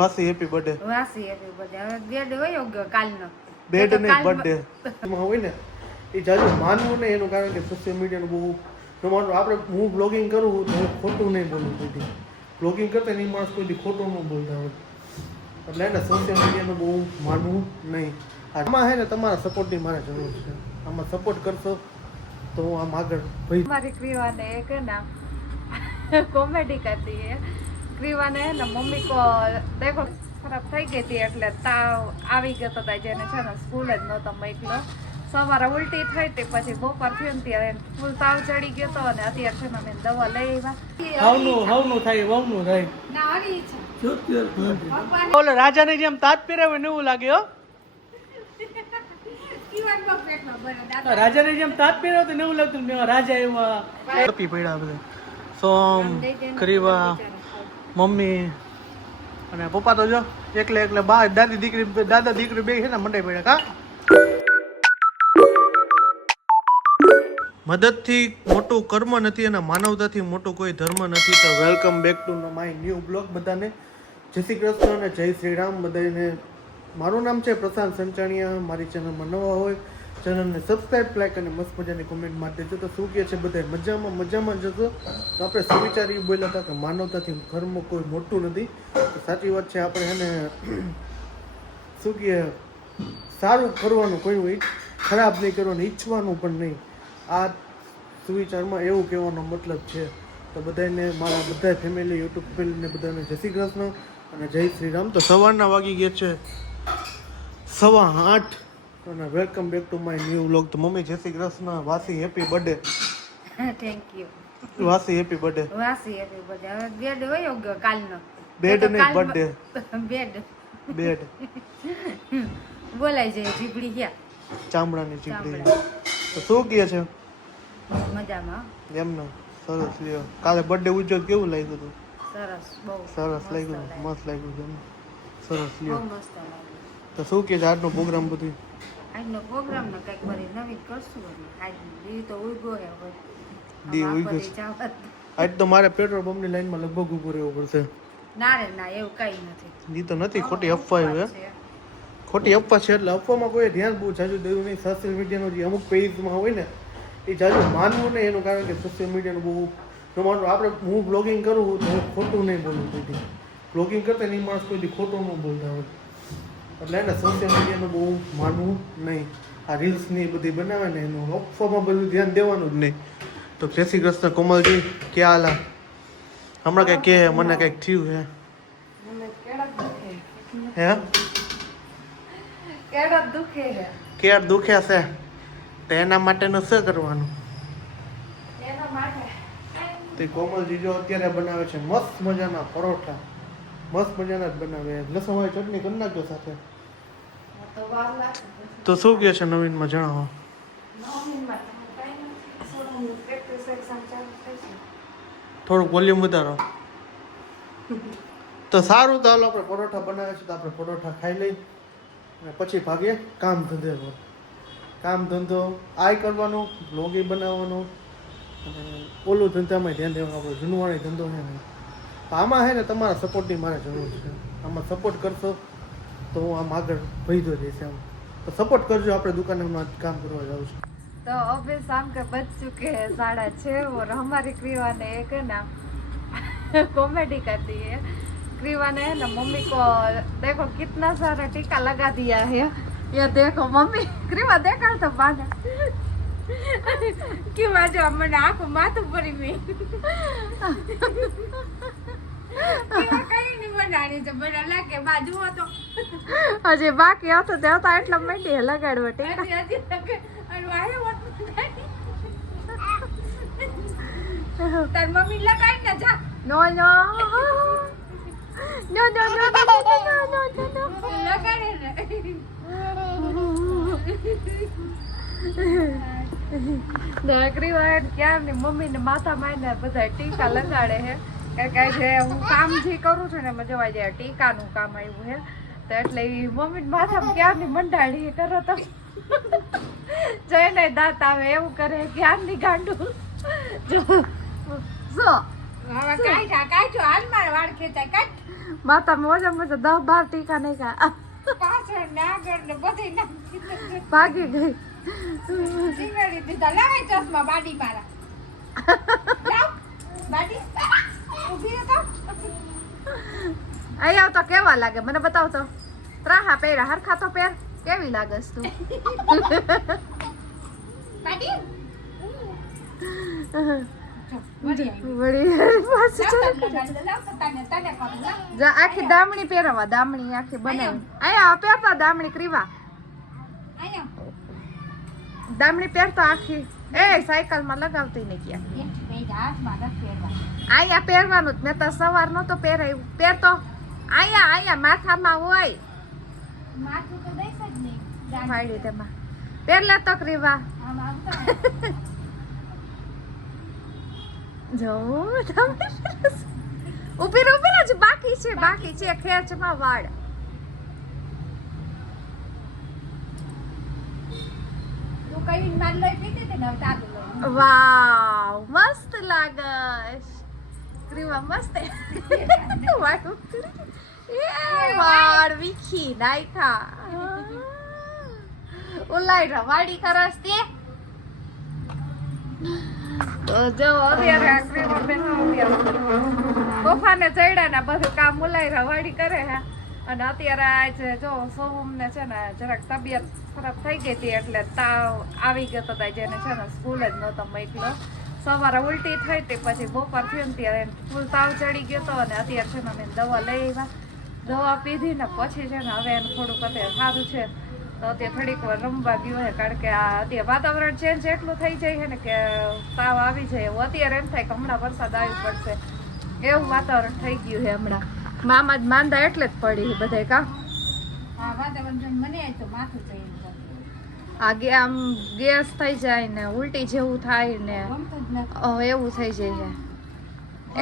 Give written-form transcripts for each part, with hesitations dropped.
વાસી happy birthday. વાસી happy birthday. હવે બેડ વયો ગયો કાલનો. બેડ ને બર્થડે એમાં હોય ને એ જાજુ માનવું નહીં એનું કારણ કે સોશિયલ મીડિયાનું બહુ તમારું આપણે હું બ્લોગિંગ કરું તો હું ખોટું નહીં બોલું કોઈથી. બ્લોગિંગ કરતા નહીં માણસ કોઈથી ખોટું ન બોલતા હોય એટલે એને સોશિયલ મીડિયાનું બહુ માનવું નહીં. આમાં હે ને તમારા સપોર્ટની મારે જરૂર છે. આમાં સપોર્ટ કરશો તો હું આમ આગળ ભાઈ મારી ક્રીવાને એક ના કોમેડી કરતી है ક્રીવાને है ना मम्मी को देखो खराब થઈ ગઈ હતી એટલે તાવ આવી ગયો તો જેને છે ને સ્કૂલ જ નહોતો મોકલો. સવારે ઉલટી થઈ તે પછી બપોર થયું ને ત્યારે ફૂલ તાવ ચડી ગયો તો અને અત્યારે છે ને મેં દવા લઈ આવ્યા. હાવનું થાય વાવનું થાય ના હરી છે બોલો રાજાની જેમ તાજ પહેરાવે ને એવું લાગે હો. રાજાની જેમ તાજ પહેરાવે તો એવું લાગતું ને રાજા એવા તપી પડ્યા બધા. સોમ કરીવા મમ્મી અને પપ્પા તો જો એકલે બા દાદા દીકરી બે છે ને મંડાઈ પડ્યા કા. મદદથી મોટું કર્મ નથી અને માનવતાથી મોટું કોઈ ધર્મ નથી. તો welcome back to my new blog. બધાને જય શ્રી કૃષ્ણ અને જય શ્રી રામ. બધાને મારું નામ છે પ્રશાંત સંચાણિયા. મારી ચેનલમાં નવા હોય ચેનલને સબસ્ક્રાઈબ લાઈક અને મસ્ત મજાની કોમેન્ટ મારી દેજો. તો શું કહે છે બધા મજામાં જશો. તો આપણે સુવિચારી બોલ્યા હતા કે માનવતાથી ધર્મ કોઈ મોટું નથી. તો સાચી વાત છે. આપણે એને શું કહે સારું કરવાનું કોઈ ખરાબ નહીં કરવાનું ઈચ્છવાનું પણ નહીં. આ સુવિચારમાં એવું કહેવાનો મતલબ છે. તો બધાને મારા બધા ફેમિલી યુટ્યુબ ફેમિલીને બધાને જય શ્રી કૃષ્ણ અને જય શ્રી રામ. તો સવારના વાગી ગયા છે 8:15 અને welcome back to my new vlog. તો મમ્મી જય શ્રી કૃષ્ણ. વાસી હેપી બર્થડે. Thank you. વાસી હેપી બર્થડે. વાસી હેપી બર્થડે. હવે બેડ વયો ગયો કાલનો. બેડ ને બર્થડે. બેડ બોલાઈ જાય જીબડી ગયા ચામડાની ચીકડી. તો શું કહે છે મજામાં એમને સરસ લ્યો. કાલે બર્થડે ઉજવ્યો કેવું લાગ્યું હતું? સરસ બહુ સરસ લાગ્યું મસ્ત લાગ્યું છે સરસ લ્યો. બહુ મસ્ત લાગ્યું. તો શું કહે છે આજનો પ્રોગ્રામ બધું? આજનો પ્રોગ્રામ ને કંઈક બધી નવીન કરશું. આજ દી તો ઉભો હે હવે દી ઉઈ ગયો. આજ તો મારે પેટ્રોલ પંપની લાઈનમાં લગભગ ઊભું રહેવું પડશે. ના રે ના એવું કઈ નથી. દી તો નથી ખોટી અફવા છે. ખોટી અફવા છે એટલે અફવામાં કોઈ ધ્યાન બહુ જાજુ દેવું નહીં. સોશિયલ મીડિયાનો જે અમુક પેજમાં હોય ને એ જાજુ માનવું નહીં એનું કારણ કે સોશિયલ મીડિયાનું બહુ તમારું આપણે હું બ્લોગિંગ કરું તો હું ખોટું નહીં બોલું કોઈથી. બ્લોગિંગ કરતા નહીં માણસ કોઈથી ખોટું ન બોલતા હોય એટલે એને સોશિયલ મીડિયાનું બહુ માનવું નહીં. આ રીલ્સની બધી બનાવે ને એનું અફવામાં બધું ધ્યાન દેવાનું જ નહીં. તો જય શ્રી કૃષ્ણ કોમલજી ક્યાં હાલા? હમણાં કંઈક કે મને કંઈક થયું હે હે કેડા દુખે છે. કેડ દુખે છે તો એના માટેનું શું કરવાનું? એના માટે તે કોમલજી જો અત્યારે બનાવે છે મસ્ત મજાના પરોઠા. મસ્ત મજાના જ બનાવે. લસણવાળી ચટણી કરી નાખજો સાથે. તો વાર લાગે. તો શું કહે છે નવીનમાં જણાવો. થોડુંક વોલ્યુમ વધારો. તો સારું તો હાલો આપણે પરોઠા બનાવે છે તો આપણે પરોઠા ખાઈ લઈ અને પછી ભાગીએ કામ ધંધે પર. કામ ધંધો આય કરવાનો બ્લોગ બનાવવાનો અને ઓલું ધંધામાં ધ્યાન દેવાનું. આપણો જૂનવાણી ધંધો છે ને આમાં છે ને તમારા સપોર્ટની મારે જરૂર છે. આમાં સપોર્ટ કરશો તો હું આમ આગળ ભઈજો જઈશ એમ. તો સપોર્ટ કરજો. આપણે દુકાનમાં કામ કરવા જાઉં છું. तो अभी शाम के बज चुके हैं 6:30 और हमारी क्रीवा ने एक ना कॉमेडी करती है. क्रीवा ने ना मम्मी को देखो कितना सारा टीका लगा दिया है. ये देखो मम्मी क्रीवा देखा तो बाना कि वजह मैंने आंखों माथું પડી ગઈ. કઈ નહીં બનાવી છે બના લાગે બાજુ હતો હજી બાકી હતો દેવતા એટલા મંડી લગાડવા ટીકા હજી અને વાહે વાત તાર મમ્મી લગાઈ ને જા. નો નો નો નો નો નો લગાડે ને દોકરી વાળ ક્યાં ને મમ્મી ને માથા મારીને બધા ટીકા લગાડે છે કે જે હું કામ જે કરું છું ને એમાં જોવા જાય ટીકાનું કામ આવ્યું છે તો એટલે મમ્મી માથામાં ક્યારની મંડાડી કરો તો જઈને દાંત આવે એવું કરે ક્યારની ગાંડું જો હવે કાઢ હાલ મારે વાળ ખેંચાય કાઢ માતા મોજા મોજા 10-12 ટીકા નહીં કા પાછળ ને આગળ ને બધી નાખી દીધું. ભાગી ગઈ. શીંગાડી દીધા લાવાય ચશ્મા બાડી મારા લાવ બાડી ઊભી રહો તો અહીંયા તો કેવા લાગે મને બતાવ તો. ત્રાહા પહેરા હરખા તો પહેર. કેવી લાગસ તું? બાડી વળી પાછી ચાલે. જા આખી દામણી પહેરવા દામણી આખી બનાવી. અહીંયા પહેરતા દામણી ક્રીવા દામણી પહેરતો આખી. એ સાયકલ માં લગાવતી ને ક્યાં અહીંયા પહેરવાનું જ. મેં તો સવાર નતો પહેરાયું. પહેરતો અહીંયા માથામાં હોય માથું તો દઈશ જ નહીં ફાડી તેમાં. પહેરલા તો ક્રીવા જો તમે ઉભી રહો જ બાકી છે ખેંચમાં વાળ. તું કઈ માર લઈ પીતી હતી ને હવે ચાલુ લો વાવ મસ્ત લાગસ ક્રીવા મસ્ત. વાળ વીખી નાખ્યા ઉલાઈ રવાડી કરસ તે. તો જો અત્યારે આ ક્રીમો બફાને ચડ્યા ને બધું કામ ઉલાઈ રવાડી કરે હે. અને અત્યારે આજે જો સોહમને છે ને જરાક તબિયત ખરાબ થઈ ગઈ હતી એટલે તાવ આવી ગયો તો જેને છે ને સ્કૂલ જ નહોતો મોકલો. સવારે ઉલટી થઈ હતી પછી બપોર થયું ને ત્યારે ફૂલ તાવ ચડી ગયો હતો. અને અત્યારે છે ને અમે દવા લઈ આવ્યા. દવા પીધી ને પછી છે ને હવે એને થોડુંક અત્યારે સારું છે. તો અત્યારે થોડીક વાર રમવા ગયું છે કારણ કે આ અત્યારે વાતાવરણ ચેન્જ એટલું થઈ જાય છે ને કે તાવ આવી જાય એવું. અત્યારે એમ થાય કે હમણાં વરસાદ આવી પડશે એવું વાતાવરણ થઈ ગયું છે હમણાં. મામા જ માંદા એટલે જ પડી બધે કા. હા વાતાવરણ જોઈને મને આય તો માથું ચડી આમ ગેસ થઈ જાય ને ઉલટી જેવું થાય ને ગમતું જ નથી. એવું થઈ જાય છે.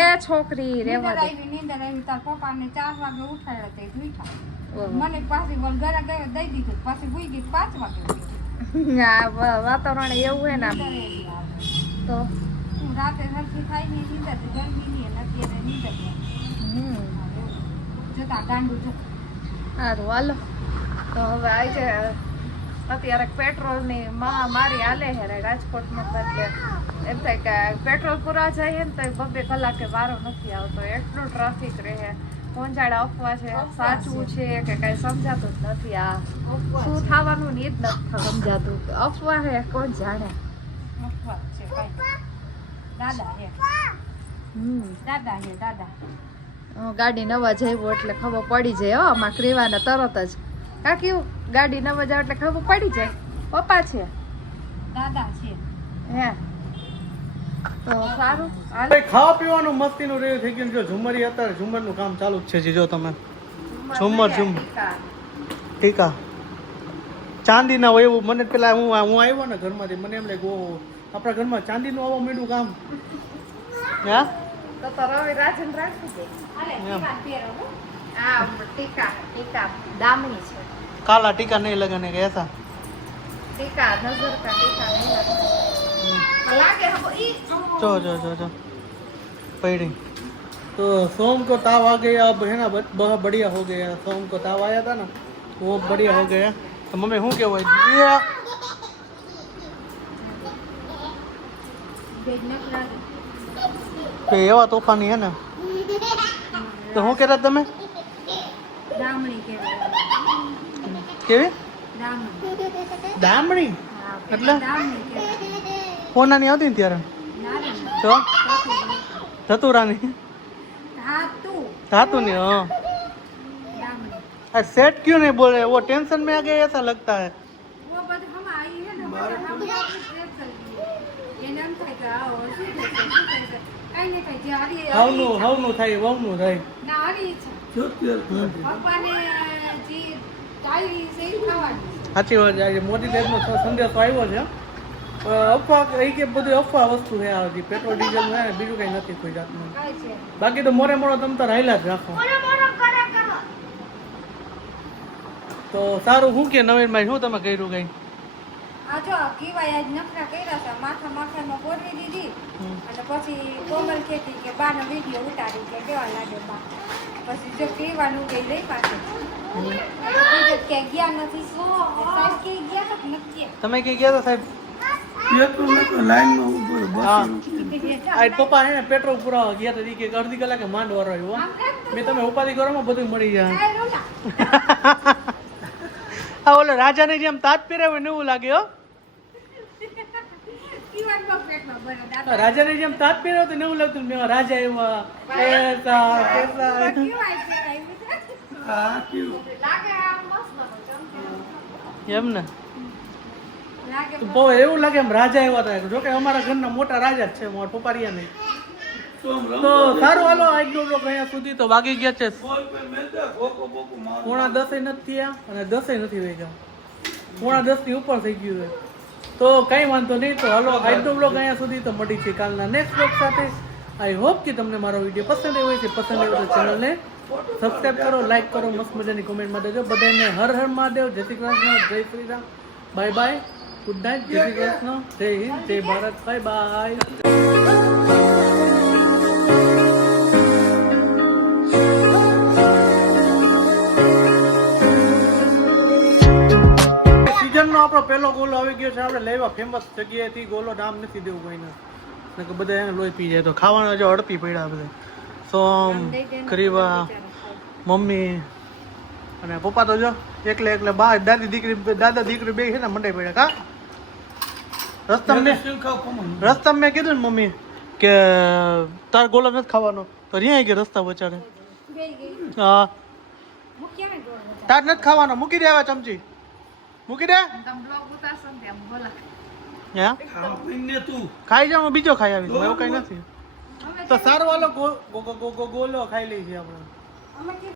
એ છોકરી રેવા દે. નીંદર આવી તાર પપ્પાને 4 વાગે ઉઠાડ્યા તે ઉઠા ઓહો. મને પાછી ગરા ગયો દઈ દીધું પાછી ભૂઈ ગઈ 5 વાગે આ વાતાવરણ એવું હે ને આમ. તો હું રાતે સરખી થાય ને નીંદર ગરમી ની નથી એને નીંદર જતા ગાંડું જો સારું હાલો. તો હવે આજે અત્યારે પેટ્રોલની મહામારી હાલે છે રાજકોટમાં. એટલે એમ થાય કે પેટ્રોલ પૂરા જાય ને તો 2 કલાકે વારો નથી આવતો. એટલું ટ્રાફિક રહે. પહોંચાડા અફવા છે સાચું છે કે કઈ સમજાતું જ નથી. આ શું થવાનું ને એ જ નથી સમજાતું. અફવા હે કોણ જાણે. અફવા છે કાંઈ. દાદા હે દાદા ગાડી નવા જઈવું એટલે ખબર પડી જાય. હો આમાં ક્રીવાને તરત જ કાકી ગાડી નવા જાવ એટલે ખબર પડી જાય પપ્પા છે દાદા છે હે. તો સારું હાલ. ભાઈ ખાવા પીવાનું મસ્તીનું રહ્યું થઈ ગયું. જો ઝુમરી અત્યારે ઝુમરનું કામ ચાલુ જ છે. જી જો તમે ઝુમર ટીકા ચાંદીના હોય એવું. મને પેલા હું આવ્યો ને ઘરમાંથી મને એમ લાગ્યું આપણા ઘરમાં ચાંદીનું આવવા માંડ્યું કામ. હા તો રવિ રાજન રાખી દે. આ ટીકા દામણી છે. કાલા ટીકા નહીં લગાને કે એસા ટીકા નજર કા ટીકા નહીં લાગે હબો ઈ जो पड़ी तो सोम को ताव आ गया. अब है ना बहुत बढ़िया हो गया. सोम को ताव आया था ना वो बढ़िया हो गया. तो मम्मी हूँ क्या हुआ एवा तूफानी है ना. तो હું કહેતા તમે દામણી કેવી દામણી એટલે કોનાની હતી ને ત્યારે તો ધતુરાની धातु नहीं. हाँ सेट क्यों नहीं बोल रहे? वो टेंशन में आ गए ऐसा लगता है. वो बद हम आई है ना हम ये नाम था का और कहीं नहीं कहीं जा रही है. हावनु થાય વહુનું થાય ના આવી છે ભગવાને જી કાઈ સે ખાવાની. સાચી વાત છે. મોદી સાહેબનો સંદેશો આવ્યો છે. અફવા એ કે બધું અફવા વસ્તુ છે. આ જે પેટ્રોલ ડીઝલ ને બીજું કઈ નથી કોઈ જાતનું. કાઈ છે બાકી તો મોરે મોરો તમ તાર હાઈલા જ રાખો. તો સારું. શું કે નવીન ભાઈ શું તમે કર્યું કઈ આ જો કીવાય આજ નખરા કર્યા હતા માથા માથામાં બોરવી દીધી અને પછી કોમલ કહેતી કે બાનો વિડીયો ઉતારી કે કેવા લાગે બા પછી જો કીવાનું ગઈ લઈ પાછું બીજે ક્યાંય ગયા નથી સાહેબ કે ગયા તો નથી તમે કે ગયા હતા સાહેબ આ પપ્પા હે ને પેટ્રોલ પુરાવા ગયા હતા કે અડધી કલાકે માંડ વારો આવ્યો મેં તમે ઉપાધિ કરો માં બધું મળી જાય આ ઓલો રાજાને જેમ તાજ પહેરાવે ને એવું લાગે હો કીવાનમાં પેટમાં ભરો દાદા રાજાને જેમ તાજ પહેરાવે તો એવું લાગતું મેં રાજા એવા પૈસા પૈસા કીવાય છે લાગે આમ મસ્ત ચમકે એમ ને લાગે તો બહુ એવું લાગે એમ રાજા એવા થાય જોકે અમારા ઘરના મોટા રાજા જ છે મારા પપારિયા નહીં તો સારું હાલો આજનો બ્લોગ અહીંયા સુધી તો વાગી ગયા છે 9:30 નથી થયા અને 10 નથી થઈ ગયા 9:30 ની ઉપર થઈ ગયું છે તો કઈ વાંધો નહીં તો હાલો આજનો બ્લોગ અહીંયા સુધી તો મળી છે કાલના નેક્સ્ટ બ્લોગ સાથે આઈ હોપ કે તમને મારો વિડીયો પસંદ આવ્યો હોય છે પસંદ આવ્યો તો ચેનલને સબસ્ક્રાઇબ કરો લાઈક કરો મસ્ત મજાની કોમેન્ટમાં દેજો બધાને હર હર મહાદેવ જય શ્રી કૃષ્ણ જય Shri Ram bye bye good night જય શ્રી કૃષ્ણ જય હિન્દ જય ભારત બાય બાય સીઝનનો આપણો પહેલો ગોલો આવી ગયો છે આપણે લેવા ફેમસ જગ્યાએથી ગોલો નામ નથી દેવું કોઈને નકર બધા એને લોહી પી જાય તો ખાવાના જો અડપી પડ્યા બધા સોમ કરીવા મમ્મી અને પપ્પા તો જો એકલે એકલે બા દાદા દીકરી બે છે ને મંડાઈ પડ્યા કા રસ્તા મેં કીધું ને મમ્મી કે તાર ગોલો નથી ખાવાનો તો રહ્યા ગયા રસ્તા બચાડે ગઈ ગઈ હા મૂક્યા ને ગોળ તાર નથી ખાવાનો મૂકી દેવા ચમચી મૂકી દે તમે બ્લોગ ઉતારશો ને તેમ બોલા હે ખાઈ જાવ બીજો ખાઈ આવીશ એવું કઈ નથી તો સારું હાલો ગોલો ખાઈ લઈએ આપણે અમે